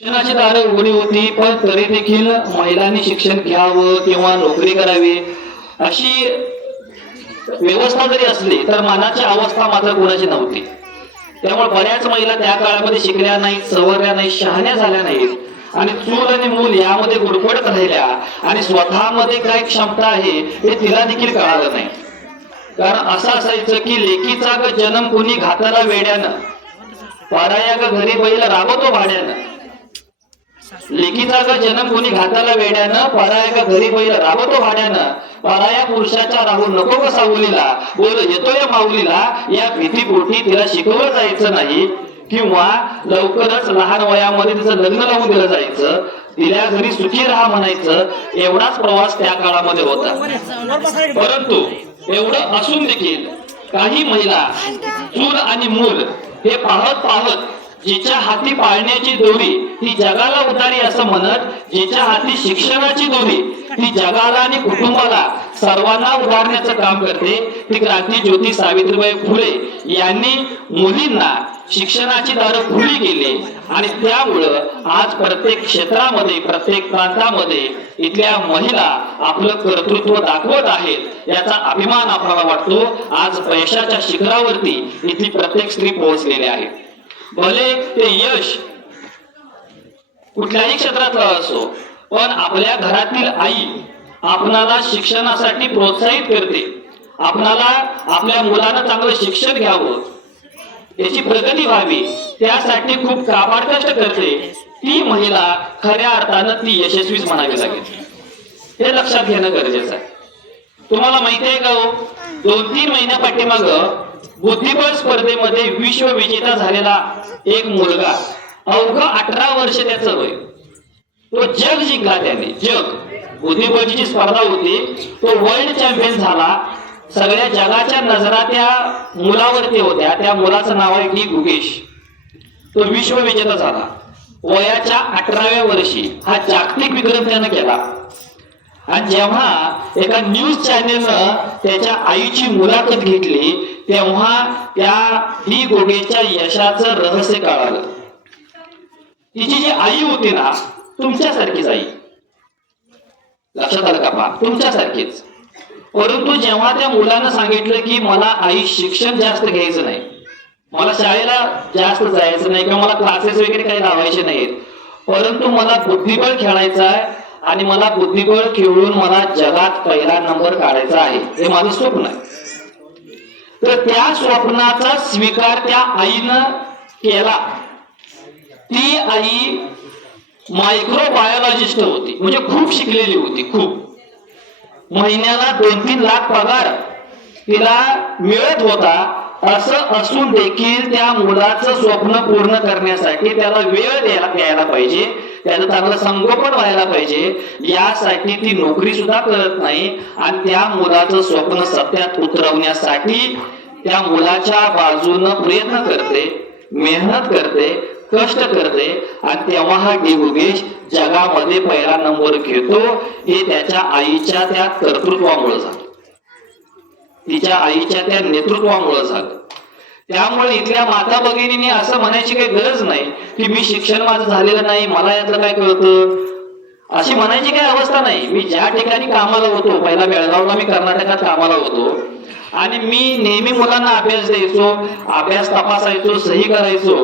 शिक्षणाची दारं उघडी होती, पण तरी देखील महिलांनी शिक्षण घ्यावं किंवा नोकरी करावी अशी व्यवस्था जरी असली तर मनाची अवस्था मात्र कोणाची नव्हती. त्यामुळे बऱ्याच महिला त्या काळामध्ये शिकल्या नाहीत, सवरल्या नाहीत, शहाण्या झाल्या नाहीत आणि चूल आणि मूल यामध्ये गुडगुडत राहिल्या आणि स्वतःमध्ये काय क्षमता आहे हे तिला देखील कळालं नाही. कारण असं असायचं की लेकीचा ग जन्म कोणी घाताला वेड्यानं, पराया ग घरी बैल राबतो भाड्यानं. लेकीचा ग जन्म कोणी घाताला वेड्यानं, पराया ग घरी बैल राबतो भाड्यानं. पराया पुरुषाच्या राहू नको ग सावलीला, बोल येतो या माऊलीला. या भीतीपोटी तिला शिकवलं जायचं नाही किंवा लवकरच लहान वयामध्ये तिचं लग्न लावून दिलं जायचं, तिला घरी सुखी राहा म्हणायचं. एवढाच प्रवास त्या काळामध्ये होता. परंतु एवढं असून देखील काही महिला चूल आणि मूल हे पाहत पाहत जिच्या हाती पाळण्याची दोरी ती जगाला उतारी असं म्हणत, जिच्या हाती शिक्षणाची दोरी ती जगाला आणि कुटुंबाला सर्वांना उभारण्याचं काम करते, ती क्रांती ज्योती सावित्रीबाई फुले यांनी मुलींना शिक्षणाची दारं खुली केली. आणि त्यामुळं आज प्रत्येक क्षेत्रामध्ये प्रत्येक प्रांतामध्ये इथल्या महिला आपलं कर्तृत्व दाखवत आहेत, याचा अभिमान आपल्याला वाटतो. आज पैशाच्या शिखरावरती इथली प्रत्येक स्त्री पोहोचलेली आहे. भले ते यश कुठल्याही क्षेत्रातलं असो, पण आपल्या घरातील आई आपणाला शिक्षणासाठी प्रोत्साहित करते, आपणाला आपल्या मुलानं चांगलं शिक्षण घ्यावं, याची प्रगती व्हावी, त्यासाठी खूप काबाड कष्ट करते. ती महिला खऱ्या अर्थानं ती यशस्वीच म्हणावी लागेल, हे लक्षात घेणं गरजेचं आहे. तुम्हाला माहिती आहे का हो, 2-3 महिन्या पाठीमाग बुद्धिबळ स्पर्धेमध्ये विश्वविजेता झालेला एक मुलगा, अवघ 18 वर्ष त्याचं वय, तो जग जिंकला त्याने. जग बुद्धिबळची जी स्पर्धा होती तो वर्ल्ड चॅम्पियन झाला. सगळ्या जगाच्या नजरा त्या मुलावरती होत्या. त्या मुलाचं नाव आहे डी गुगेश. तो विश्वविजेता झाला. वयाच्या 18व्या वर्षी हा जागतिक विक्रम त्यानं केला. आणि जेव्हा एका न्यूज चॅनेलनं त्याच्या आईची मुलाखत घेतली तेव्हा त्या डी गोगेच्या यशाचं रहस्य कळालं. तिची जी आई होती ना, तुमच्यासारखीच आई, लक्षात आलं का? तुमच्यासारखीच. परंतु जेव्हा त्या मुलानं सांगितलं की मला आई शिक्षण जास्त घ्यायचं नाही, मला शाळेला जास्त जायचं नाही किंवा मला क्लासेस वगैरे काही लावायचे नाहीत, परंतु मला बुद्धिबळ खेळायचं आहे आणि मला बुद्धिबळ खेळून मला जगात पहिला नंबर काढायचा आहे, हे माझं स्वप्न आहे. तर त्या स्वप्नाचा स्वीकार त्या आईनं केला. ती आई मायक्रोबायोलॉजिस्ट होती, म्हणजे खूप शिकलेली होती. खूप महिन्याला 2-3 लाख पगार तिला मिळत होता. असं असून देखील त्या मुलाचं स्वप्न पूर्ण करण्यासाठी त्याला वेळ द्यायला पाहिजे, त्याचं चांगलं संगोपन व्हायला पाहिजे, यासाठी ती नोकरी सुद्धा करत नाही. आणि त्या मुलाचं स्वप्न सत्यात उतरवण्यासाठी त्या मुलाच्या बाजूनं प्रयत्न करते, मेहनत करते, कष्ट करते. आणि तेव्हा हा डी गुगेश जगामध्ये पहिला नंबर घेतो. हे त्याच्या आईच्या त्या कर्तृत्वामुळे झालं, तिच्या आईच्या त्या नेतृत्वामुळे झालं. त्यामुळे इथल्या माता भगिनींनी असं म्हणायची काही गरज नाही की मी शिक्षण माझं झालेलं नाही, मला यातलं काय कळतं, अशी म्हणायची काही अवस्था नाही. मी ज्या ठिकाणी कामाला होतो, पहिला बेळगावला मी कर्नाटकात कामाला होतो आणि मी नेहमी मुलांना अभ्यास द्यायचो, अभ्यास तपासायचो, सही करायचो.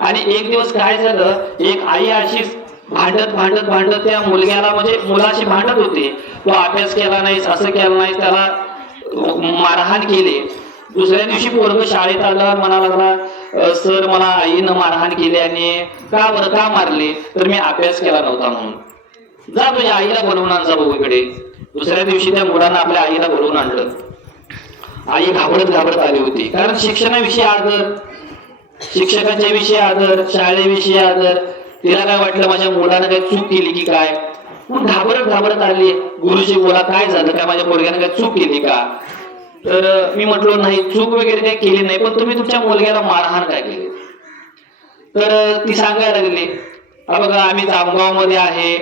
आणि एक दिवस काय झालं, एक आई अशीच भांडत त्या मुलग्याला, म्हणजे मुलाशी भांडत होती. तो अभ्यास केला नाहीस, असं केलं नाही, त्याला मारहाण केली. दुसऱ्या दिवशी पोरग शाळेत आलं, म्हणाला लागला सर मला आईनं मारहाण केली. आणि का बरं, का मारली? तर मी अभ्यास केला नव्हता म्हणून. जा तुझ्या आईला बोलवून आण जा बघू इकडे. दुसऱ्या दिवशी त्या मुलांना आपल्या आईला बोलवून आणलं. आई घाबरत आली होती, कारण शिक्षणाविषयी आदर, शिक्षकांच्या विषयी आदर, शाळेविषयी आदर. तिला काय वाटलं माझ्या मुलानं काही चूक केली की काय, मग घाबरत आली. गुरुजी बोला काय झालं, काय माझ्या पोरग्यानं काही चूक केली का? तर मी म्हटलो नाही, चूक वगैरे काही केली नाही, पण तुम्ही तुमच्या मुलग्याला मारहाण काय केली? तर ती सांगायला लागली, बघा आम्ही जामगाव मध्ये आहे,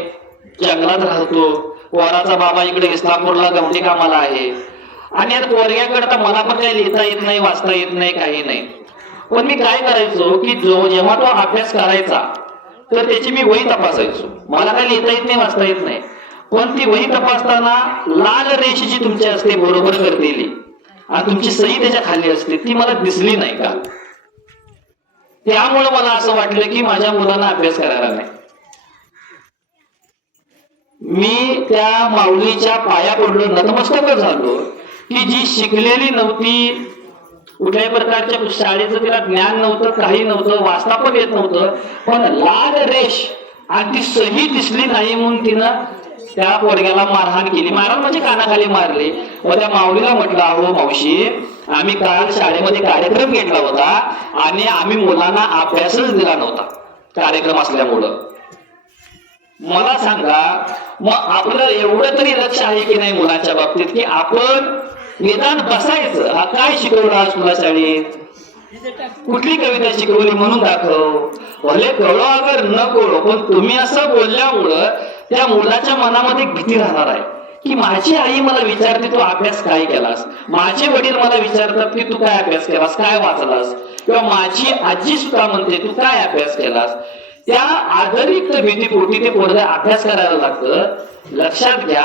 जंगलात राहतो, पोराचा बाबा इकडे इस्लामपूरला गवंडी कामाला आहे. आणि आता पोरग्याकडे तर मला पण काही लिहिता येत नाही, वाचता येत नाही, काही नाही. पण मी काय करायचो की जेव्हा तो अभ्यास करायचा तर त्याची मी वही तपासायचो. मला काय लिहिता येत नाही, वाचता येत नाही, पण ती वही तपासताना लाल रेष जी तुमची असते बरोबर करतेली आणि तुमची सही त्याच्या खाली असते ती मला दिसली नाही का. त्यामुळे मला असं वाटलं की माझ्या मुलांना अभ्यास करायला नाही. मी त्या माऊलीच्या पाया पडलो, नतमस्तक झालो की जी शिकलेली नव्हती, कुठल्याही प्रकारच्या शाळेचं तिला ज्ञान नव्हतं, काही नव्हतं, वाचता पण येत नव्हतं, पण लाल रेष आणि ती सही दिसली नाही म्हणून तिनं त्या पोरग्याला मारहाण केली. मारहाण म्हणजे कानाखाली मारले. व त्या माऊलीला म्हटलं, अहो मावशी, आम्ही काल शाळेमध्ये कार्यक्रम घेतला होता आणि आम्ही मुलांना अभ्यासच दिला नव्हता कार्यक्रम असल्यामुळं. मला सांगा, मग आपलं एवढं तरी लक्ष आहे की नाही मुलांच्या बाबतीत, की आपण निदान बसायचं. हा काय शिकवलं आज तुला शाळेत, कुठली कविता शिकवली म्हणून दाखव, भले कळो अगर न कळो, पण तुम्ही असं बोलल्यामुळं त्या मुलाच्या मनामध्ये भीती राहणार आहे की माझी आई मला विचारते तू अभ्यास काय केलास, माझे वडील मला विचारतात की तू काय अभ्यास केलास, काय वाचलास, किंवा माझी आजी सुद्धा म्हणते तू काय अभ्यास केलास. त्या आदरिक्त भीतीपोटी ते पोरगं अभ्यास करायला लागतं. लक्षात घ्या,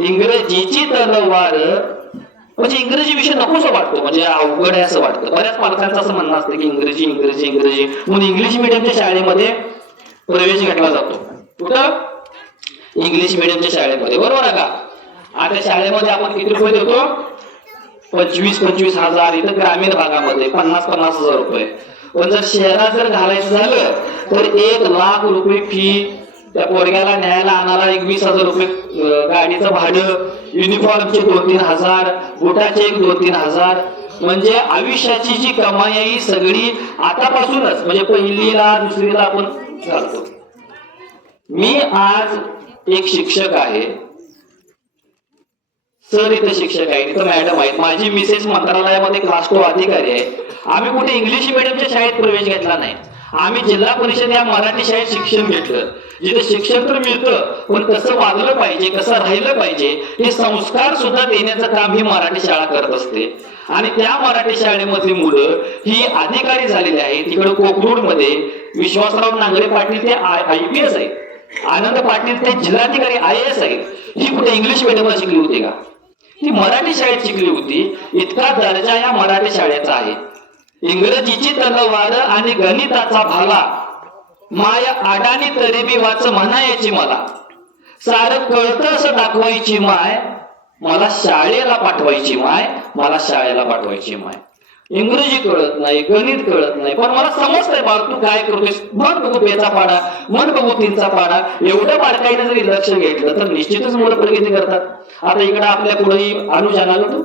इंग्रजीची तलवार म्हणजे इंग्रजी विषय नकोसं वाटतो, म्हणजे अवघड आहे असं वाटतं. बऱ्याच पालकांचं असं म्हणणं असतं की इंग्रजी इंग्रजी इंग्रजी म्हणून इंग्लिश मिडियमच्या शाळेमध्ये प्रवेश घेतला जातो. कुठं? इंग्लिश मिडियमच्या शाळेमध्ये, बरोबर आहे का. आता शाळेमध्ये आपण किती रुपये देतो? 25,000. इथं ग्रामीण भागामध्ये 50,000 रुपये. पण जर शहरात जर घालायचं झालं तर 1,00,000 रुपये फी, त्या पोरग्याला न्यायला आणायला 20,000 रुपये गाडीचं भाडं, युनिफॉर्मचे 2-3 हजार, बुटाचे 2-3 हजार. म्हणजे आयुष्याची जी कमाई आहे ही सगळी आतापासूनच, म्हणजे पहिलीला दुसरीला आपण घालतो. मी आज एक शिक्षक आहे, सर इथं शिक्षक आहे, इथं मॅडम आहेत, माझी मिसेस मंत्रालयामध्ये क्लास 2 अधिकारी आहे. आम्ही कुठे इंग्लिश मिडियमच्या शाळेत प्रवेश घेतला नाही. आम्ही जिल्हा परिषद या मराठी शाळेत शिक्षण घेतलं, जिथे शिक्षण तर मिळतं, पण कसं वागलं पाहिजे, कसं राहिलं पाहिजे हे संस्कार सुद्धा देण्याचं काम ही मराठी शाळा करत असते. आणि त्या मराठी शाळेमधली मुलं ही अधिकारी झालेली आहेत. तिकडे कोकरूडमध्ये विश्वासराव नांगरे पाटील ते IPS आहेत, आनंद पाटील ते जिल्हाधिकारी IAS आहेत. ही कुठे इंग्लिश मिडियमला शिकली होती का? ती मराठी शाळेत शिकली होती. इतका दर्जा या मराठी शाळेचा आहे. इंग्रजीची तलवार आणि गणिताचा भाला, माया आडानी तरी वाच म्हणायची मला, सारं कळतं असं दाखवायची माय, मला शाळेला पाठवायची माय, मला शाळेला पाठवायची माय. इंग्रजी कळत नाही, गणित कळत नाही, पण मला समजतंय बाळ तू काय करतोयस, मन बघू बेचा पाडा, मन बघू तीनचा पाडा. एवढं बारकाईनं जरी लक्ष घेतलं तर निश्चितच मुलं प्रगती करतात. आता इकडं आपल्या पुढे अनुजा ना तू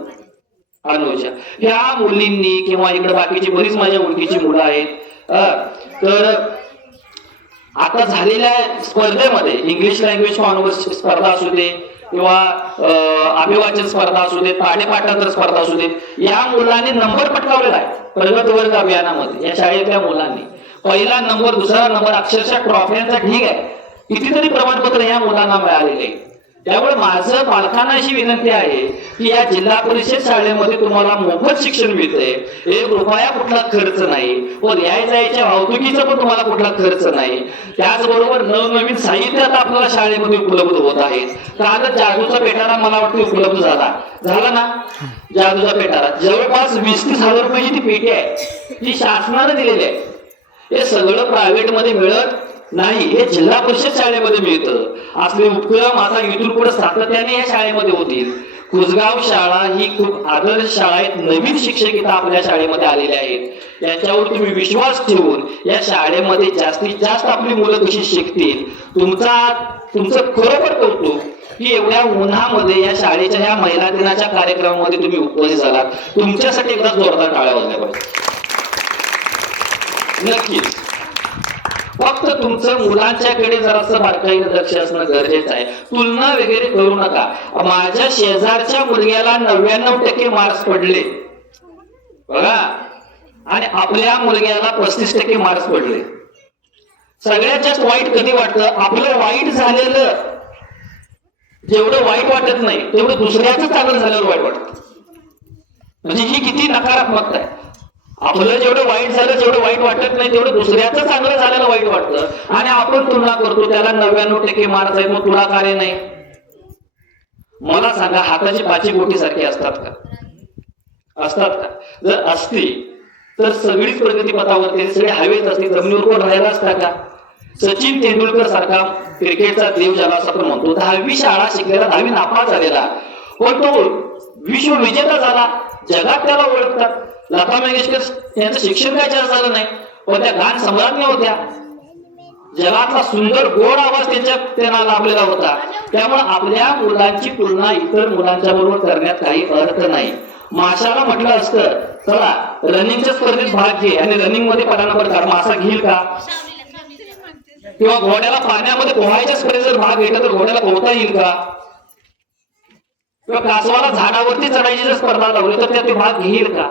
अनुजा, ह्या मुलींनी किंवा इकडे बाकीची बरीच माझ्या ओळखीची मुलं आहेत, तर आता झालेल्या स्पर्धेमध्ये इंग्लिश लँग्वेज कॉन्व्हर्स स्पर्धा असू दे किंवा अभिवाचन स्पर्धा असू दे, पाठ्यपाठांतर स्पर्धा असू दे, या मुलांनी नंबर पटकावलेला आहे. प्रगत वर्ग अभियानामध्ये या शाळेतल्या मुलांनी पहिला नंबर, दुसरा नंबर, अक्षरशः ट्रॉफ्यांचा ढीग आहे. कितीतरी प्रमाणपत्र या मुलांना मिळालेले आहे. त्यामुळे माझं पालकांना अशी विनंती आहे की या जिल्हा परिषद शाळेमध्ये तुम्हाला मोफत शिक्षण मिळतंय, 1 रुपया कुठला खर्च नाही, व यायच्या वाहतुकीचा पण तुम्हाला कुठला खर्च नाही. त्याचबरोबर नवनवीन साहित्य आता आपल्याला शाळेमध्ये उपलब्ध होत आहेत. काल जादूचा पेटारा मला वाटतं उपलब्ध झाला ना. जादूचा पेटारा जवळपास 20-30 हजार रुपयाची ती पेटी आहे, जी शासनाने दिलेली आहे. हे सगळं प्रायव्हेट मध्ये मिळत नाही, हे जिल्हा परिषद शाळेमध्ये मिळतं. असले उपक्रम आता इथून पुढे सातत्याने या शाळेमध्ये होतील. कुसगाव शाळा ही खूप आदर्श शाळा आहेत. नवीन शिक्षक इथं आपल्या शाळेमध्ये आलेले आहेत. याच्यावर तुम्ही विश्वास ठेवून या शाळेमध्ये जास्तीत जास्त आपली मुलं कशी शिकतील. तुमचं खरोखर कौतुक की एवढ्या उन्हामध्ये या शाळेच्या या महिला दिनाच्या कार्यक्रमामध्ये तुम्ही उपस्थित झालात. तुमच्यासाठी एकदा जोरदार टाळ्या वाजल्या पाहिजे. नक्कीच फक्त तुमचं मुलांच्याकडे जरासं बारकाईनं लक्ष असणं गरजेचं आहे. तुलना वगैरे करू नका. माझ्या शेजारच्या मुलग्याला 99% मार्क्स पडले बघा, आणि आपल्या मुलग्याला 35% मार्क्स पडले. सगळ्यात जास्त वाईट कधी वाटतं, आपलं वाईट झालेलं जेवढं वाईट वाटत नाही तेवढं दुसऱ्याचं चांगलं झालेलं वाईट वाटतं. म्हणजे ही किती नकारात्मकता आहे. आपलं जेवढं वाईट झालं जेवढं वाईट वाटत नाही तेवढं दुसऱ्याचं चांगलं झालेलं वाईट वाटतं आणि आपण तुलना करतो त्याला 99% मार्क आहेत मग तुला कार्य नाही. मला सांगा हाताची पाची बोटी सारखी असतात का? असतात का? जर असती तर सगळीच प्रगती पथावरती सगळे हवेत असते जमिनीवर राहायला असता का? सचिन तेंडुलकर सारखा क्रिकेटचा देव ज्याला असं आपण म्हणतो 10वी शाळा शिकलेला 10वी नापास झालेला पण तो विश्व विजेता झाला. जगात त्याला ओळखतात. लता मंगेशकर यांचं शिक्षण काय जास्त झालं नाही पण त्या गान सम्राज्ञ होत्या. जगातला सुंदर गोड आवाज त्यांना लाभलेला होता. त्यामुळे आपल्या मुलांची तुलना इतर मुलांच्या बरोबर करण्यात काही अर्थ नाही. माशाला म्हटलं असतं चला रनिंगच्या स्पर्धेत भाग घे आणि रनिंग मध्ये पटापट काढ मासा घेईल का? किंवा घोड्याला पाण्यामध्ये पोहायच्या स्पर्धेत जर भाग घेतला तर घोड्याला पोहता येईल का? किंवा कासवाला झाडावरती चढायची जर स्पर्धा लावली तर त्यात भाग घेईल का?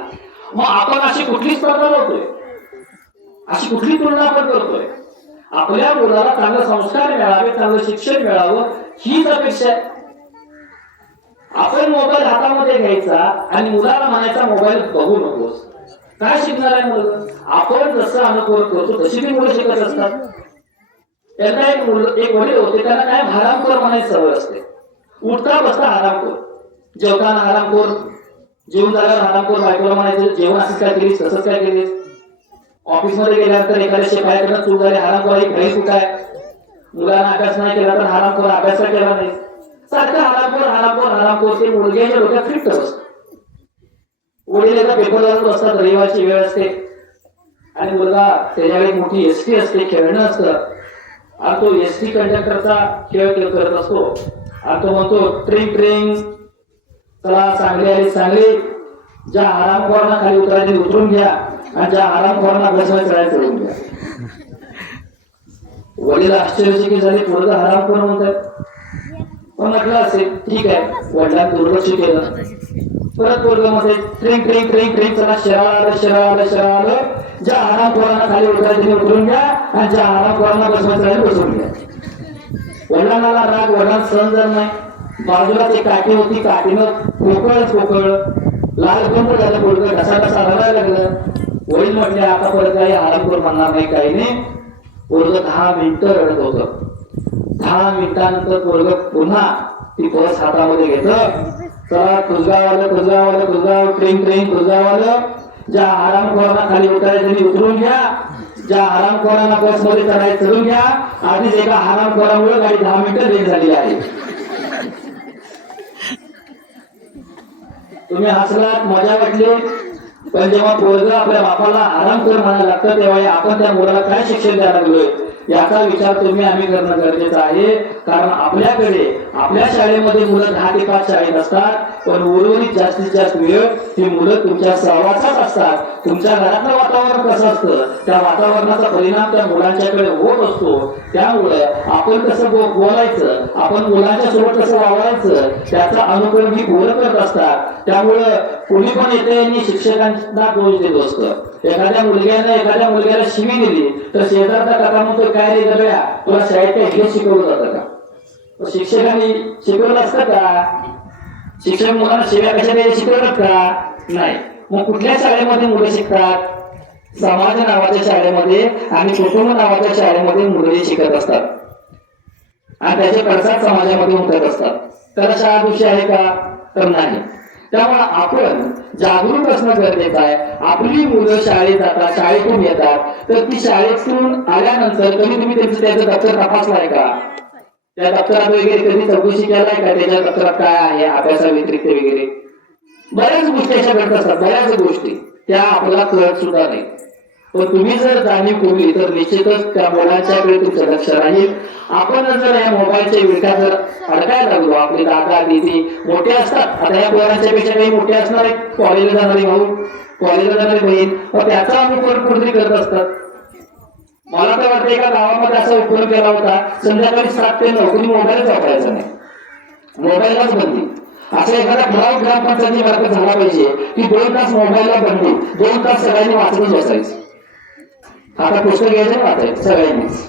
मग आपण अशी कुठली स्पर्धा लावतोय? अशी कुठली तुलना आपण करतोय? आपल्या मुलाला चांगले संस्कार मिळावे चांगलं शिक्षण मिळावं हीच अपेक्षा आहे. आपण मोबाईल हातामध्ये घ्यायचा आणि मुलाला म्हणायचा मोबाईल बघू नकोस. काय शिकणार आहे मुलं? आपण जसं अनुकरण करतो तशी ती मुलं शिकत असतात. त्यांना एक वडील होते त्यांना काय हरामखोर म्हणायची सवय असते. उठता बसता हरामखोर, जेवताना हरामखोर, जेवण झाल्यावर हरामखोर, बायकोला म्हणायचं जेवण असंच काय केलीस तसंच काय केलीस. ऑफिसमध्ये गेल्यानंतर एखाद्या शिपायाकडनं चूक झाली हरामखोर घरी चूक आहे. मुलांना अभ्यास नाही केला तर हरामखोर अभ्यास केला नाही. सारखं हरामखोर हरामखोर हरामखोर ते मुलग्याच्या डोक्यात फिट असतं. वडील एकदा पेपर जाऊन बसतात रविवारची वेळ असते आणि मुलगा त्याच्याकडे मोठी एसटी असते खेळणं असतं आणि तो एसटी कंडक्टरचा खेळ करत असतो आणि तो म्हणतो ट्रेन ट्रेन चला चांगली आली चांगली ज्या हरामखोरांना खाली उतरायचे उतरून घ्या आणि ज्या हरामखोरांना बसवायला चढायला चढून घ्या. वडील आश्चर्यचकित झाले पोरगा हरामखोर म्हणतात. पण म्हटलं असेल ठीक आहे वडिलांनी दुर्लक्ष केलं. परत पोरगा मध्ये ट्रेन ट्रेन ट्रेन ट्रेन चला शराळ आलं शराळ आलं शराळ आलं ज्या हरामखोरांना खाली उतरायचे उतरून घ्या आणि ज्या हरामखोरांना बसवायचं बसवून घ्या. वडिलांना राग वडिलांना सहन झाला नाही. बाजूला ते काठी होती काठीनं पोकळ लाल बंद झालं पोरगं कसा कसा रडायला लागलं. वडील म्हटले आता परत काही हरामखोर म्हणणार नाही काही नाही. पोरगं 10 मिनिटं रडत होतं. 10 मिनिटानंतर पोरगं पुन्हा ती पर्स हातामध्ये घेतलं. चला तुझगावालं ट्रेन ट्रेन तुझगावालं ज्या हरामखोरांना खाली उतरायचं उतरून घ्या ज्या हरामखोरांना बस मध्ये चढायचं चढून घ्या. आधीच एका हरामखोरामुळे गाडी 10 मिनिटं लेट झालेली आहे. तुम्ही हसलात मजा वाटली पण जेव्हा पोरगं आपल्या बापाला हरामखोर म्हणायला लागतं तेव्हा आपण त्या मुलाला काय शिक्षण द्यायला लागलोय याचा विचार आम्ही करणं गरजेचं आहे. कारण आपल्याकडे आपल्या शाळेमध्ये मुलं 10 ते 5 शाळेत असतात पण उर्वरित जास्तीत जास्त वेळ ही मुलं तुमच्या सहवासात असतात. तुमच्या घरातलं वातावरण कसं असतं त्या वातावरणाचा परिणाम त्या मुलांच्याकडे होत असतो. त्यामुळे आपण कसं बोलायचं आपण मुलांच्या सोबत कसं वावरायचं त्याचा अनुकरण ही पोरं करत असतात. त्यामुळे कोणी पण येते आणि शिक्षकांना दोष देत असतं. एखाद्या मुलग्याला शिवी दिली तर शेजारचा काका म्हणतो काय रे गड्या तुला शाळेत काय हे शिकवलं जातं का? शिक्षकांनी शिकवलं असतं का? शिक्षक मुलांना शिव्या कशा शिकवतात का? नाही. मग कुठल्या शाळेमध्ये मुलं शिकतात? समाज नावाच्या शाळेमध्ये आणि कुटुंब नावाच्या शाळेमध्ये मुलं शिकत असतात आणि त्याचे पडसाद समाजामध्ये उमटत असतात. त्याला शाळा दोषी आहे का? तर नाही. त्यामुळे आपण जागरूक असणं गरजेचं आहे. आपली मुलं शाळेत जातात शाळेतून येतात तर ती शाळेतून आल्यानंतर कधी तुम्ही त्याचं दप्तर तपासलाय का? त्या दप्तरात वगैरे कधी चौकशी केलाय का त्याच्या दप्तरात काय आहे अभ्यासा व्यतिरिक्त वगैरे बऱ्याच गोष्टी अशा घडत असतात. बऱ्याच गोष्टी त्या आपल्याला कळत सुद्धा नाही. पण तुम्ही जर जाणीव ठेवली तर निश्चितच त्या मुलांच्याकडे तुमचं लक्ष राहील. आपण जर या मोबाईलच्या विळख्यात जर अडकायला लागलो आपले दादा दीदी मोठे असतात आता या पोरांच्या पेक्षा काही मोठे असणार आहेत कॉलेजला जाणारे भाऊ कॉलेजला जाणारी बहीण व त्याचा अनुकरण कुठेतरी करत असतात. मला तर वाटतं एका गावामध्ये असा उपक्रम केला होता संध्याकाळी 7 ते 9 मोबाईलच वापरायचा नाही मोबाईललाच बंदी. असं एखादा ठराव ग्रामपंचायती मार्फत झाला पाहिजे की 2 तास मोबाईलला बंदी 2 तास सगळ्यांनी वाचतच बसायचं. आता पुस्तक घ्यायचं वाचायचं सगळ्यांनीच.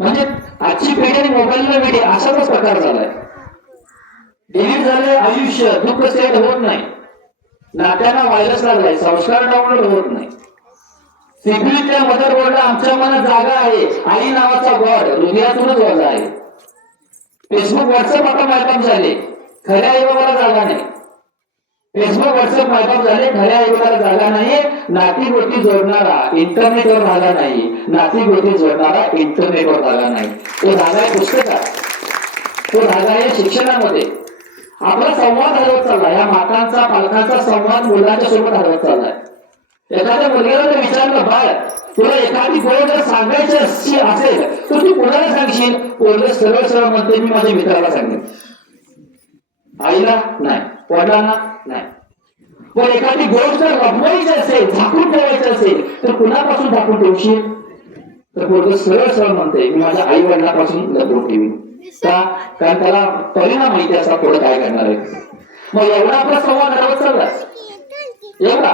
म्हणजे आजची पिढी आणि मोबाईलला पिढी असाच प्रकार झालाय. डिलीट झालं आयुष्य दुःख सेट होत नाही. नात्यांना व्हायरस लागलाय, संस्कार डाउनलोड होत नाही. सीपीयूच्या मदरबोर्डला आमच्या मनात जागा आहे. आई नावाचा गॉड हृदयातूनच वजा आहे. फेसबुक व्हॉट्सअप आता मायबाप झाले, खऱ्या आईबाबाला जागा नाही. फेसबुक व्हॉट्सअप मायबाप झाले, खऱ्या आईबाबाला जागा नाही. नाती गोती जोडणारा इंटरनेटवर जागा नाही, नाती गोती जोडणारा इंटरनेटवर जागा नाही. तो जागा आहे पुस्तकात, तो जागा आहे शिक्षणामध्ये. आपला संवाद हरवत चाललाय, या मातांचा पालकांचा संवाद मुलांच्या सोबत हरवत चाललाय. एखाद्या मुलग्याला जर विचारलं, बाळ तुला एखादी गोष्ट जर सांगायची असेल तर तू कोणाला सांगशील? पोरगं सरळ सरळ म्हणते, मी माझ्या मित्राला सांगेन. आईला नाही, वडिलांना नाही. पण एखादी गोष्ट लपवायची असेल, झाकून ठेवायची असेल तर कुणापासून झाकून ठेवशील? तर पोरगं सरळ सरळ म्हणते, मी माझ्या आई वडिलांपासून लपवून ठेवीन. का? कारण त्याला परिणाम माहिती असा पुढे काय करणार आहे. मग एवढा आपला संवाद हरवत चालला, एवढा.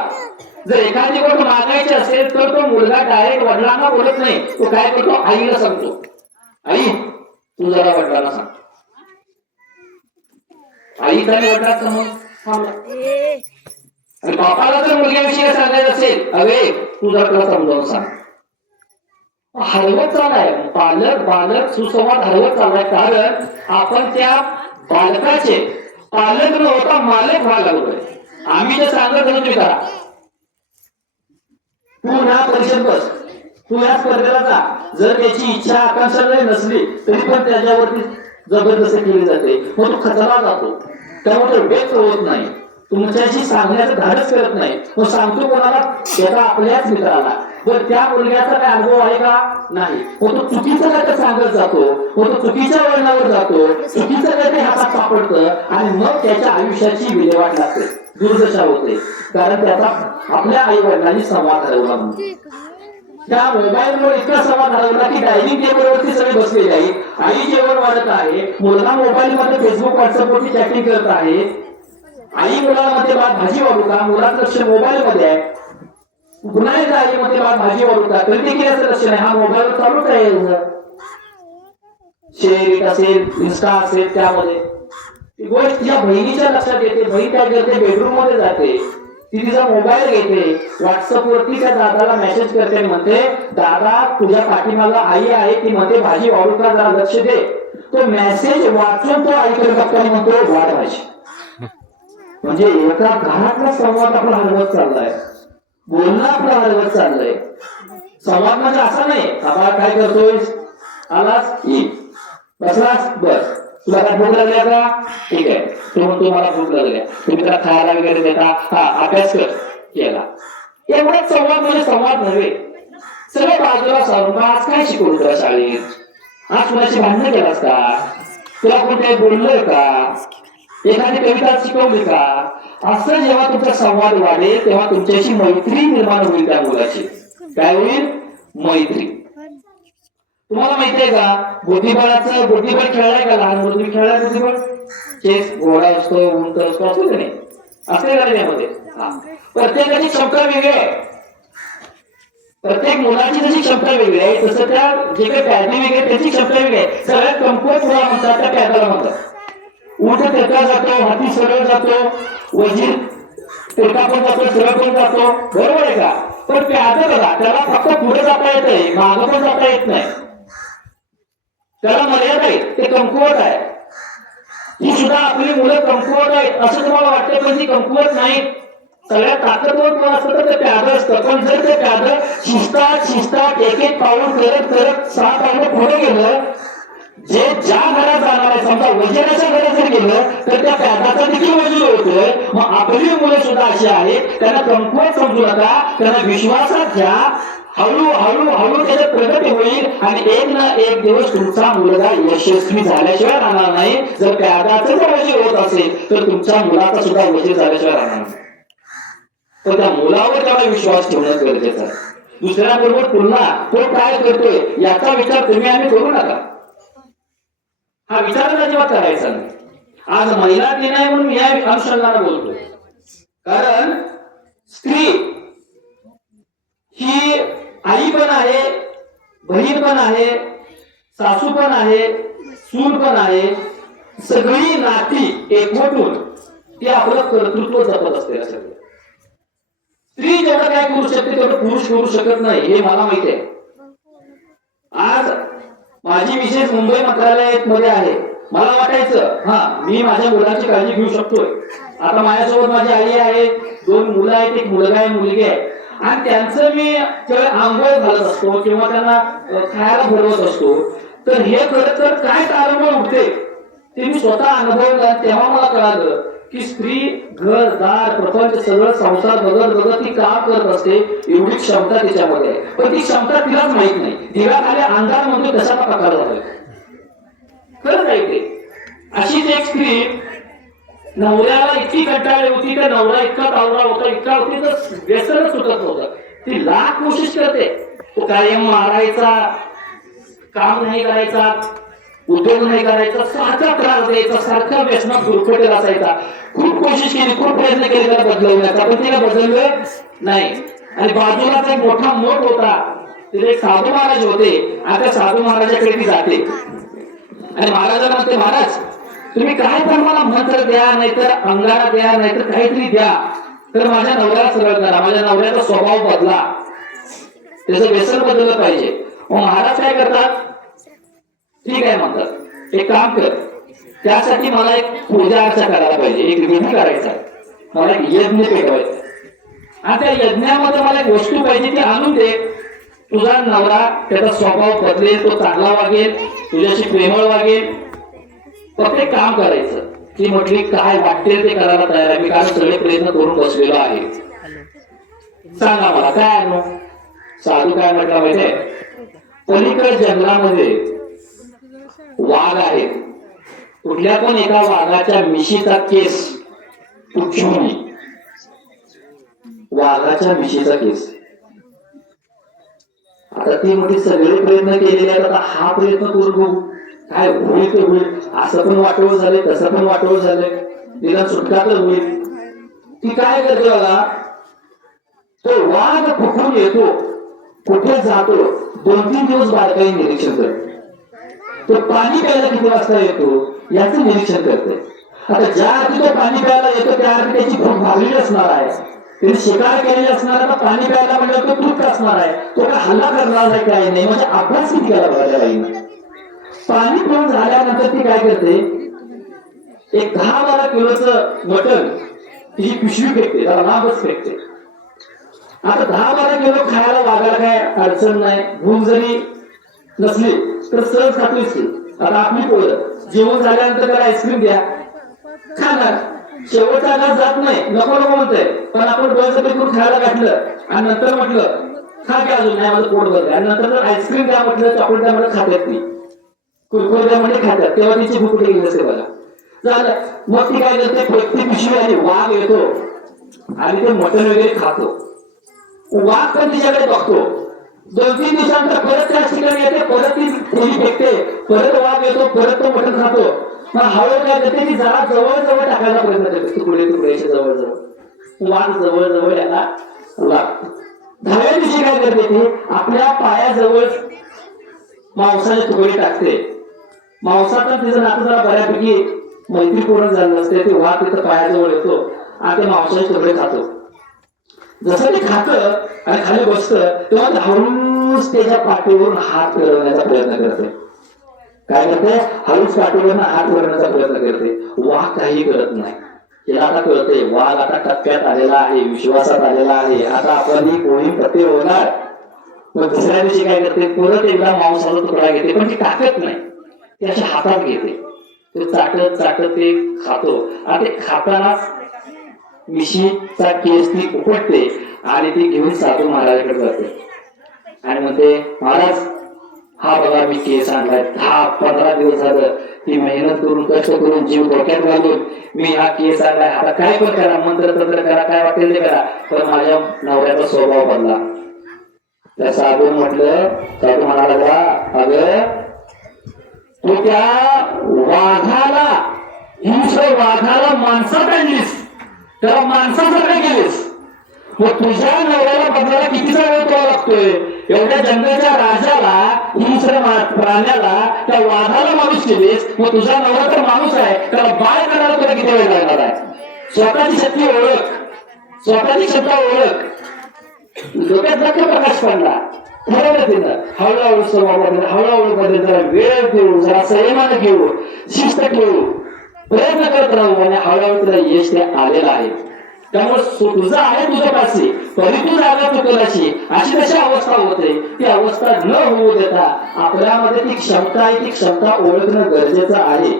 जर एखादी गोष्ट मागायची असेल तर तो मुलगा डायरेक्ट वडिलांना बोलत नाही, तो काय करतो, आईला सांगतो, आई तू जरा वडिलांना सांग. आई काय वडिलांसमोर थांबला. आणि बापाला जर मुलग्याविषयी सांगायचं असेल, अरे तू जरा तुला समजावून सांग. हरवत चाललाय पालक सुसंवाद हरवत चाललाय. कारण आपण त्या बालकाचे पालक न होता मालक व्हायला लागलोय. आम्ही जे सांगत होतो ते करा. तू ना परीक्षेत बस, तू या स्पर्धेला जा. जर त्याची इच्छा आकांक्षा नसली तरी पण त्याच्यावरती जबरदस्ती केली जाते, मग तो खचला जातो. त्यामुळे व्यक्त होत नाही, तुमच्याशी सांगण्याचं धाडस करत नाही. मग सांगतो कोणाला? त्याचा आपल्याच मित्राला. तर त्या मुलग्याचा काय अनुभव आहे का? नाही. मग तो चुकीचं काय सांगत जातो, मग तो चुकीच्या वळणावर जातो, चुकीचं काय ते हातात सापडतं आणि मग त्याच्या आयुष्याची विल्हेवाट लागते, दुर्दशा होते. कारण त्याचा आपल्या आई वडिलांनी संवाद हरवला. त्या मोबाईलमुळे इतका संवाद हरवला की डायनिंग टेबलवरती सगळे बसलेले आहेत. आई जेवण वाढत आहे, मुलगा मोबाईल मध्ये फेसबुक व्हॉट्सअप वरती चॅटिंग करत आहे. आई मुलामध्ये भाजी वाढू का, मुलाचं लक्ष मोबाईल मध्ये आहे. पुन्हा एकदा आई मध्ये भाजी वाढू का, तरी देखील असं लक्ष नाही, हा मोबाईल चालूच आहे. शेअर असेल, इन्स्टा असेल, त्यामध्ये ती गोष्ट तिच्या बहिणीच्या लक्षात येते. बहीण काय करते, बेडरूम मध्ये जाते, ती तिचा मोबाईल घेते, व्हॉट्सअप वरती त्या दादाला मेसेज करते, म्हणते दादा तुझ्या पाठीमागा आई आहे, ती म्हणते भाजी वाढू का, जरा लक्ष दे. तो मेसेज वाचून तो आईकडे बघताना म्हणतो वाढ भाजी. म्हणजे एका घरातला संवाद आपला हरवत चाललाय, बोलणं आपलं हरवत चाललंय. संवाद म्हणजे असा नाही, बाबा काय करतोय, आलास ये, बसलास बस, तुला काय भूक लागल्या का, ठीक आहे, तू म्हणतो मला भूक लागल्या, तुम्ही त्याला खायला वगैरे देता, हा अभ्यास कर, केला. एवढाच संवाद म्हणजे संवाद नव्हे. सगळं बाजूला सारून आज काय शिकवलं तुला शाळेत, आज कुणाची भांडणं केलास का, तुला कोणते बोललोय का, एखादी कविता शिकवली का. असं जेव्हा तुमचा संवाद वाढेल तेव्हा तुमच्याशी मैत्री निर्माण होईल. त्या मुलाची काय होईल, मैत्री. तुम्हाला माहिती आहे का, बुद्धिबळ खेळलाय का, लहान मुलं तुम्ही खेळलाय बुद्धिबळ? चेस, घोडा असतो, उंट असतो, असतो की नाही, असते का त्यामध्ये? प्रत्येकाची क्षमता वेगळी आहे, प्रत्येक मुलाची जशी क्षमता वेगळी आहे तसं त्या जे काही पॅदी वेगळे त्याची क्षमता वेगळी आहे. सगळ्यात कमकुवत मुला म्हणतात त्या पॅदाला म्हणतात. उंट तिरका जातो, हाती सरळ जातो, वजीर तिरका पण जातो, सरळ पण जातो, बरोबर आहे का. पण प्यादा बघा, त्याला फक्त पुढे जाता येतंय, मागं पण जाता येत नाही, त्याला मर्यादा आहे, ते कमकुवत आहे. ही सुद्धा आपली मुलं कमकुवत आहेत असं तुम्हाला वाटतं, पण ती कमकुवत नाही. सगळ्यात ताकदवर कोण असतं तर ते प्याद असतं. पण जर ते प्याद शिस्तात एक एक पाऊल करत करत 6 पावलं पुढे गेलं, जे ज्या घरात जाणार आहे, समजा वजिराच्या घरात जर गेलं तर त्या प्यादाचा देखील वजीर होतोय. मग आपली मुलं सुद्धा अशी आहेत, त्यांना कमकुवत समजू नका, त्यांना विश्वासात घ्या. हळूहळू त्याच्यात प्रगती होईल आणि एक ना एक दिवस तुमचा मुलगा यशस्वी झाल्याशिवाय राहणार नाही. जर प्यादाचं जर वजीर होत असेल तर तुमच्या मुलाचा सुद्धा वजीर झाल्याशिवाय राहणार नाही. तर त्या मुलावर त्याला विश्वास ठेवणं गरजेचं आहे. दुसऱ्याबरोबर तुलना, तो काय करतोय याचा विचार तुम्ही आम्ही करू नका. हा विचारच अजिबात करायचा नाही. आज महिला दिन आहे म्हणून या अनुषंगाने बोलतोय. कारण स्त्री ही आई पण आहे, बहीण पण आहे, सासू पण आहे, सून पण आहे. सगळी नाती एकवटून ती आपलं कर्तृत्व जपत असते. स्त्री जेवढं काय करू शकते तेवढं पुरुष करू शकत नाही, हे मला माहिती आहे. आज माझी विशेष मुंबई मंत्रालयात मध्ये आहे. मला वाटायचं मी माझ्या मुलाची काळजी घेऊ शकतोय. आता माझ्यासोबत माझी आई आहे, 2 मुलं आहेत, एक मुलगा आहे, मुलगी आहे, आणि त्यांचं मी आंघोळ घालत असतो किंवा त्यांना खायला भरवत असतो. तर हे खरं तर काय तारंबळ उठते ते मी स्वतः अनुभवलं. तेव्हा मला कळालं की स्त्री घरदार प्रपंच सगळं संसार बघत बघत ती काम करत असते, एवढी क्षमता तिच्यामध्ये आहे. पण ती क्षमता तिलाच माहित नाही. दिव्याखाली अंधार म्हणतो कशा प्रकार झाला खरंच आहे ते. अशीच एक स्त्री नवऱ्याला इतकी कंटाळली होती, त्या नवरा इतका तावडा होता, इतका होती तर व्यसनच सुटत नव्हतं. ती लाख कोशिश करते, तो कायम मारायचा, काम नाही करायचा, उद्योग नाही करायचा, सारखा त्रास द्यायचा, सारखा व्यसनात गुरफटेल असायचा. खूप कोशिश केली, खूप प्रयत्न केले त्याला बदलवण्याचा, पण तिला बदललं नाही. आणि बाजूलाच एक मोठा मोठ होता, तिथे एक साधू महाराज होते. आता साधू महाराजाकडे ती जाते आणि महाराजांना म्हणते, महाराज तुम्ही काय पण मला मंत्र द्या, नाहीतर अंगारा द्या, नाहीतर काहीतरी द्या, तर माझ्या नवऱ्याला सरळ करा, माझ्या नवऱ्याचा स्वभाव बदला, त्याचं व्यसन बदललं पाहिजे. मग महाराज काय करतात, ठीक आहे म्हणतात, एक काम कर, त्यासाठी मला एक पूजा अर्चा करायला पाहिजे, एक विधी करायचा, मला एक यज्ञ पेटवायचा, आणि त्या यज्ञामध्ये मला एक वस्तू पाहिजे, ती आणून दे. तुझा नवरा त्याचा स्वभाव बदलेल, तो चांगला वागेल, तुझ्याशी प्रेमळ वागेल. फक्त एक काम करायचं. ती म्हटली काय वाटेल ते करायला तयार आहे मी, कारण सगळे प्रयत्न करून बसलेलो आहे, सांगा मला काय आणू. साधू काय म्हटलं माहितीये, पलीकडे जंगलामध्ये वाघ आहे, कुठल्या पण एका वाघाच्या मिशीचा केस उचलून ये. वाघाच्या मिशीचा केस. आता ती म्हणजे सगळे प्रयत्न केलेले आहेत, आता हा प्रयत्न करून बघू काय होईल ते होईल. असं पण वाटोळ झाले, तसं पण वाटोळ झाले, तिला सुटका तर होईल. ती काय करते बघा, तो वाघ कुठून येतो, कुठे जातो, 2-3 दिवस बारकाई निरीक्षण करते. तो पाणी प्यायला किती वाजता येतो याचं निरीक्षण करते. आता ज्या अर्थी तो पाणी प्यायला येतो त्या अर्थी त्याची भूक भागलेली असणार आहे, त्याने शिकार केलेली असणार आहे, पाणी प्यायला म्हणजे तो तूप असणार आहे, तो काय हल्ला करणार नाही, काही नाही. म्हणजे अभ्यास किती केला बघायला पाहिजे. पाणी पिऊन झाल्यानंतर ती काय करते, एक 10-12 किलोचं मटण तिची पिशवी फेकते, त्याला लांबच फेकते. आता 10-12 किलो खायला वागायला काय अडचण नाही, भूक जरी नसली तर सहज खातोच की. आता आपली पोरं जेवण झाल्यानंतर त्याला आईस्क्रीम द्या, खाणार, शेवटचा घास जात नाही, नको नको म्हणतोय, पण आपण बळजबरी करून खायला घातलं आणि नंतर म्हटलं खा की अजून नाही माझं पोट भरलंय, आणि नंतर जर आईस्क्रीम द्या म्हटलं, चॉकलेट द्या म्हटलं, खात्यात नाही, कुरकुरे द्या म्हणजे खात्यात, तेव्हा तिची भूक गेली नसते बघा. झालं, मग ती काय करते, प्रत्येक पिशवी आली, वाघ येतो आणि ते मटण वगैरे खातो. वाघ पण तिच्याकडे बघतो, 2-3 दिवसांनंतर परत त्या ठिकाणी येते, परत ती खोली फेकते, परत वाघ येतो, परत तो मटण खातो. मग हळूहळू काय करते, ती जरा जवळ जवळ टाकायला प्रयत्न करते, तुकडे तुकड्याच्या जवळ जवळ. वाघ जवळ जवळ याला लागतो. 10व्या दिवशी काय करते, ती आपल्या पायाजवळ मांसाचे तुकडे टाकते. मांसाचा तिचं नातं जरा बऱ्यापैकी मैत्रीपूर्ण झालं असते, ते वाघ तिथं पायाजवळ येतो आणि ते मांसाचे तुकडे खातो. जसं ते खातं आणि खाली बसतं तेव्हा हळूच त्याच्या पाठीवरून हात फिरवण्याचा प्रयत्न करते. काय करते, हळूच पाठीवरून हात फिरवण्याचा प्रयत्न करते. वाघ काही करत नाही. याला आता कळते वाघ आता टप्प्यात आलेला आहे, विश्वासात आलेला आहे, आता आपण ही कोणी पत्ते होणार. मग दुसऱ्या दिवशी काय करते, परत एकदा मांसाचा तुकडा घेते, पण ती टाकत नाही, ती अशा हातात घेते, ते चाटत चाटत ते खातो. आणि ते खातानाच मिशीचा केस ती उपटते आणि ती घेऊन साधू महाराजाकडे जाते आणि म्हणते, महाराज हा बघा मी केस आणलाय, 10-15 दिवस झालं ती मेहनत करून कष्ट करून जीव डोक्यात घालून मी हा केस आणलाय, आता काय पण करा, मंत्र तंत्र करा, काय वाटेल ते करा, पण माझ्या नवऱ्याचा स्वभाव बदला. त्या साधू म्हटलं, साधू म्हणाला, अगं तू त्या वाघाला हिंस्र वाघाला माणसात आणलीस, त्याला माणसासारखं केलीस, मग तुझ्या नवऱ्याला बदलायला कितीचा वेळ तुला लागतोय. एवढ्या जंगलाच्या राजाला, हिंस्र प्राण्याला, त्या वाघाला माणूस केलीस, मग तुझा नवरा तर माणूस आहे, त्याला बाळ करायला तुला किती वेळ लागणार आहे. स्वतःची शक्ती ओळख, स्वतःची क्षमता ओळख, डोक्यात लक्ष प्रकाश पडला. ठरवलं तिथं हळूहळू स्वभावामध्ये हळूहळू मध्ये जरा वेळ घेऊ, जरा संयमानं घेऊ, शिस्त ठेवू, प्रयत्न करत राहू आणि हळूहळू तुला यश ते आलेलं आहे. त्यामुळे तुझं आहे तुझ्या पाशी तरी तू जागा चुकलाशी अशी कशी अवस्था होते. ती अवस्था न होऊ देता आपल्यामध्ये ती क्षमता आहे, ती क्षमता ओळखणं गरजेचं आहे.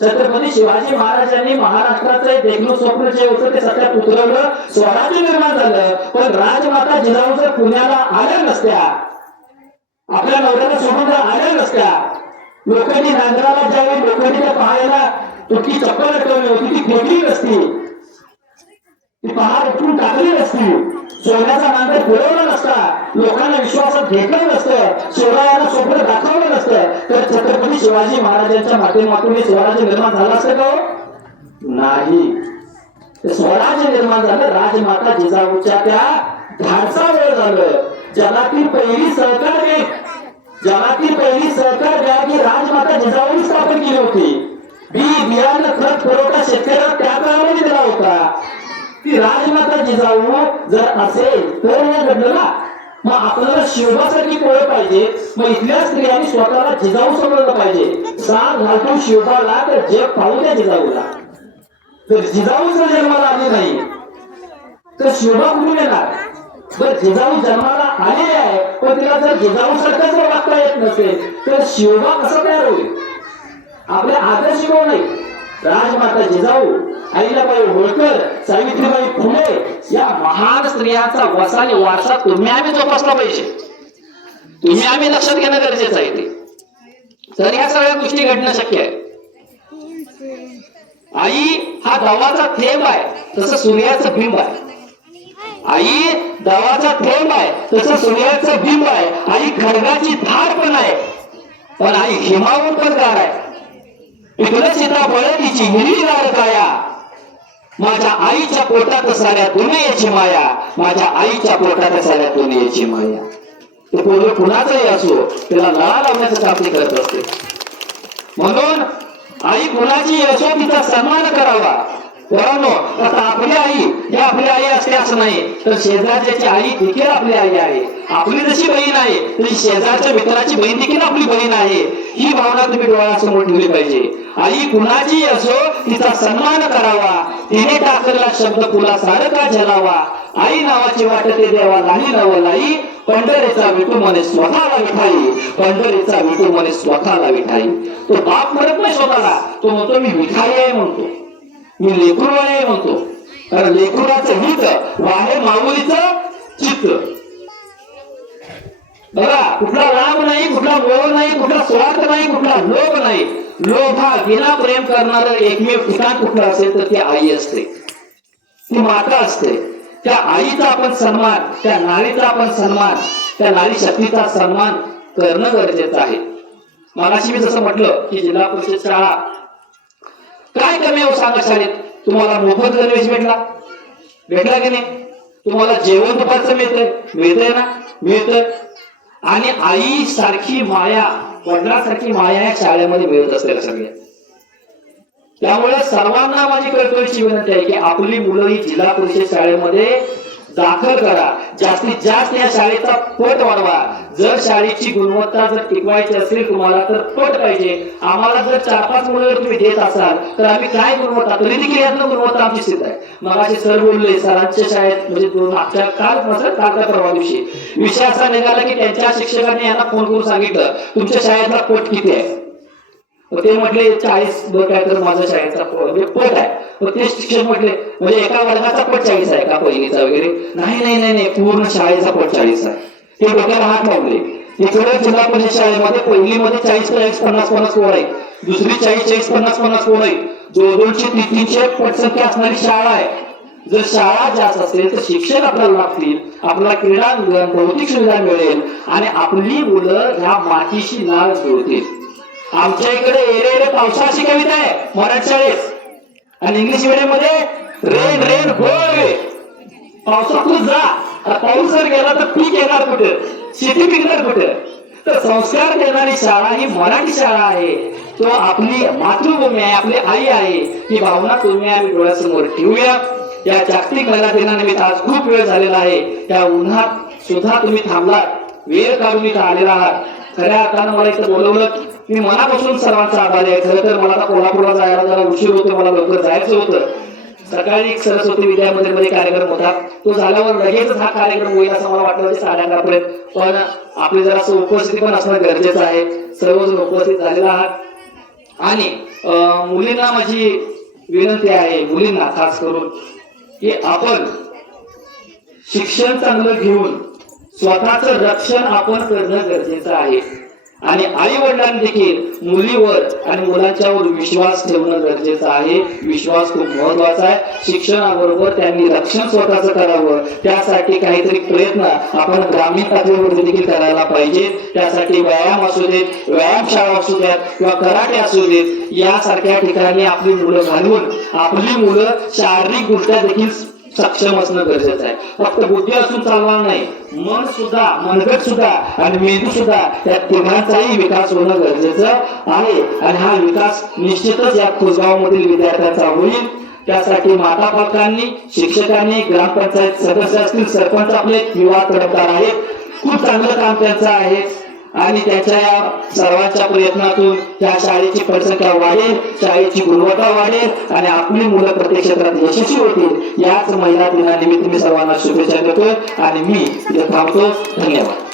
छत्रपती शिवाजी महाराजांनी महाराष्ट्राचं देखणं स्वप्न जे होतं ते सत्यात उतरवलं, स्वराज्य निर्माण झालं. पण राजमाता जिजाऊ जर पुण्याला आल्या नसत्या, आपल्या नवऱ्याला सोडून जर आल्या नसत्या, लोकांनी नांगराला ज्यावेळी लोकांनी पाहायला तुटकी चप्पल अडकवली होती ती फेकली नसती, ती पहाड उठून टाकली नसती, सोन्याचा नांगर फिरवला नसता, लोकांना विश्वासात घेतलं नसतं, शिवरायांना स्वप्न दाखवलं नसतं, तर छत्रपती शिवाजी महाराजांच्या माध्यमातून स्वराज्य निर्माण झालं असतं का? नाही. स्वराज्य निर्माण झालं राजमाता जिजाऊच्या त्या धाडसामुळे झालं. जगातील पहिली सहकार बँक, जगातील पहिली सहकार बँक ही राजमाता जिजाऊंनी स्थापन केली होती. बियाणं खत पुरवठा शेतकऱ्याला त्या काळामध्ये दिला होता. ती राजमाता जिजाऊ जर असेल तर हे घडलं ना. मग आपल्याला शिवबासारखी ओळख पाहिजे. मग इथल्या स्त्रियांनी स्वतःला जिजाऊ समजलं पाहिजे. साथ घालतो शिवबाला तर जग पाहू द्या जिजाऊला. तर जिजाऊ जर जन्माला आली नाही तर शिवबा कुठून येणार? बर जिजाऊ जन्माला आलेली आहे पण तिला जर जिजाऊ सारखं जर वागता येत नसेल तर शिवबा कसा तयार होईल? आपले आदर्श कोण नाही? राजमाता जिजाऊ, अहिल्याबाई होळकर, सावित्रीबाई फुले या महान स्त्रियांचा वसाने वारसा तुम्ही आम्ही जोपासला पाहिजे. तुम्ही आम्ही लक्षात घेणं गरजेचं आहे ते. तर या सगळ्या गोष्टी घडणं शक्य आहे. आई हा दवाचा थेंब आहे तसं सूर्याचं बिंब आहे. आई दवाचा थेंब आहे तसं सूर्याचं बिंब आहे. आई खडगाची धार पण आहे पण आई हिमावर पण गार आहे. इकडे सीताफळ तिची हिरवीगार काया, माझ्या आईच्या पोटात साऱ्या दुनियेची माया, माझ्या आईच्या पोटात साऱ्या दुनियेची माया. ते पोरं कुणाचंही असो त्याला लळा लावण्याचं काम ती करत असते. म्हणून आई कुणाची असो तिचा सन्मान करावा. बरोबर. आता आपली आई ही आपली आई असते असं नाही तर शेजारची आई देखील आपली आई आहे. आपली जशी बहीण आहे तशी शेजारच्या मित्राची बहीण देखील आपली बहीण आहे. ही भावना तुम्ही डोळ्यासमोर ठेवली पाहिजे. आई कुणाची असो तिचा सन्मान करावा. तिने टाकलेला शब्द फुला सारखा झेलावा. आई नावाची वाटते देवा नाही नवलाई, पंढरीचा विठू म्हणे स्वतःला विठाई, पंढरीचा विठू म्हणे स्वतःला विठाई. तो बाप म्हणत नाही स्वतःला, तो म्हणतो मी विठाई आहे म्हणतो, मी लेकरू आहे म्हणतो. कारण लेकराचं हित वाहे माऊलीचं चित्त. बघा कुठला लाभ नाही, कुठला मोह नाही, कुठला स्वार्थ नाही, कुठला लोभ नाही. लोभा विना प्रेम करणारं एकमेव ठिकाण कुठलं असेल तर ती आई असते, ती माता असते. त्या आईचा आपण सन्मान, त्या नारीचा आपण सन्मान, त्या नारी शक्तीचा सन्मान करणं गरजेचं आहे. मगाशी मी जसं म्हटलं की जिल्हा परिषद शाळा काय कमी आहे सांगा शाळेत? तुम्हाला मोफत गणवेश भेटला की नाही? तुम्हाला जेवण दुपारचं मिळतंय ना? मिळतंय. आणि आई सारखी माया, वडिलांसारखी माया या शाळेमध्ये मिळत असते सगळ्या. त्यामुळे सर्वांना माझी कळकळीची विनंती आहे की आपली मुलं ही जिल्हा परिषद शाळेमध्ये दाखल करा. जास्तीत जास्त या शाळेचा पट वाढवा. जर शाळेची गुणवत्ता जर टिकवायची असेल तुम्हाला तर पट पाहिजे. आम्हाला जर 4-5 मुलं तुम्ही देत असाल तर आम्ही काय गुणवत्ता, तरी देखील यातनं गुणवत्ता आमची स्थित आहे. मगाशी सर बोलले सरांच्या शाळेत म्हणजे मागच्या काल परवा दिवशी विषय असा निघाला की त्यांच्या शिक्षकांनी यांना फोन करून सांगितलं तुमच्या शाळेतला पट किती आहे? ते म्हटले 40 काय तर माझ्या शाळेचा पट आहे. ते शिक्षक म्हटले म्हणजे एका वर्गाचा पट 40 आहे का पहिलीचा वगैरे? नाही नाही नाही नाही, पूर्ण शाळेचा पट 40 आहे. ते डोक्याला हात लावले. इकडे जिल्हा परिषद शाळेमध्ये पहिलीमध्ये 40-50 पोरं आहेत, दुसरी 40-50 पोरं आहेत. 200-300 पटसंख्या असणारी शाळा आहे. जर शाळा जास्त असेल तर शिक्षक आपल्याला लागतील, आपल्याला क्रीडांगण भौतिक सुविधा मिळेल आणि आपली मुलं ह्या मातीशी नाळ जोडतील. आमच्या इकडे एरे एरे पावसाची कविता आहे मराठी शाळेत आणि इंग्लिश मीडियम मध्ये रेन रेन होय. पावसातून जा. पाऊस जर गेला तर पीक येणार कुठं? शेती पिकणार कुठं? तर संस्कार देणारी शाळा ही मराठी शाळा आहे. तो आपली मातृभूमी आहे, आपली आई आहे. ही भावना तुम्ही आम्ही डोळ्यासमोर ठेवूया. या जागतिक महिला दिनानिमित्त आज खूप वेळ झालेला आहे, त्या उन्हात सुद्धा तुम्ही थांबलात, वेळ काढून इथं आलेला आहात. खऱ्या अर्थानं मला इथं बोलवलं, मी मनापासून सर्वांचा आभारी आहे. खरं तर मला आता कोल्हापूरला जायला जरा उशीर होतो, मला लवकर जायचं होतं. सकाळी एक सरस्वती विद्या मंदिरमध्ये कार्यक्रम होता, तो झाल्यावर लगेचच हा कार्यक्रम होईल असं मला वाटलं होतं 11:30 पर्यंत. पण आपली जरा उपस्थिती पण असणं गरजेचं आहे. सर्वजण उपस्थित झालेला आहात आणि मुलींना माझी विनंती आहे, मुलींना खास करून, की आपण शिक्षण चांगलं घेऊन स्वतःचं रक्षण आपण करणं गरजेचं आहे आणि आई वडिलांनी देखील मुलीवर आणि मुलांच्यावर विश्वास ठेवणं गरजेचं आहे. विश्वास खूप महत्वाचा आहे. शिक्षणाबरोबर त्यांनी रक्षण स्वतःचं करावं, त्यासाठी काहीतरी प्रयत्न आपण ग्रामीण पातळीवर देखील करायला पाहिजे. त्यासाठी व्यायाम असू देत, व्यायामशाळा असू द्यात किंवा कराटे असू देत, यासारख्या ठिकाणी आपली मुलं घालून आपली मुलं शारीरिक दृष्ट्या देखील सक्षम असणं गरजेचं आहे. फक्त बुद्धी असून चालणार नाही, मन सुद्धा, मनगट सुद्धा आणि मेंदू सुद्धा, या तिघांचाही विकास होणं गरजेचं आहे. आणि हा विकास निश्चितच या कुसगावमधील विद्यार्थ्यांचा होईल. त्यासाठी माता पालकांनी, शिक्षकांनी, ग्रामपंचायत सदस्य असतील, सरपंच आपले युवा तडफदार आहेत, खूप चांगलं काम त्यांचं आहे आणि त्यांच्या या सर्वांच्या प्रयत्नातून या शाळेची पटसंख्या वाढेल, शाळेची गुणवत्ता वाढेल आणि आपली मुलं प्रत्येक क्षेत्रात यशस्वी होतील. याच महिला दिनानिमित्त मी सर्वांना शुभेच्छा देतोय आणि मी इथे थांबतो. धन्यवाद.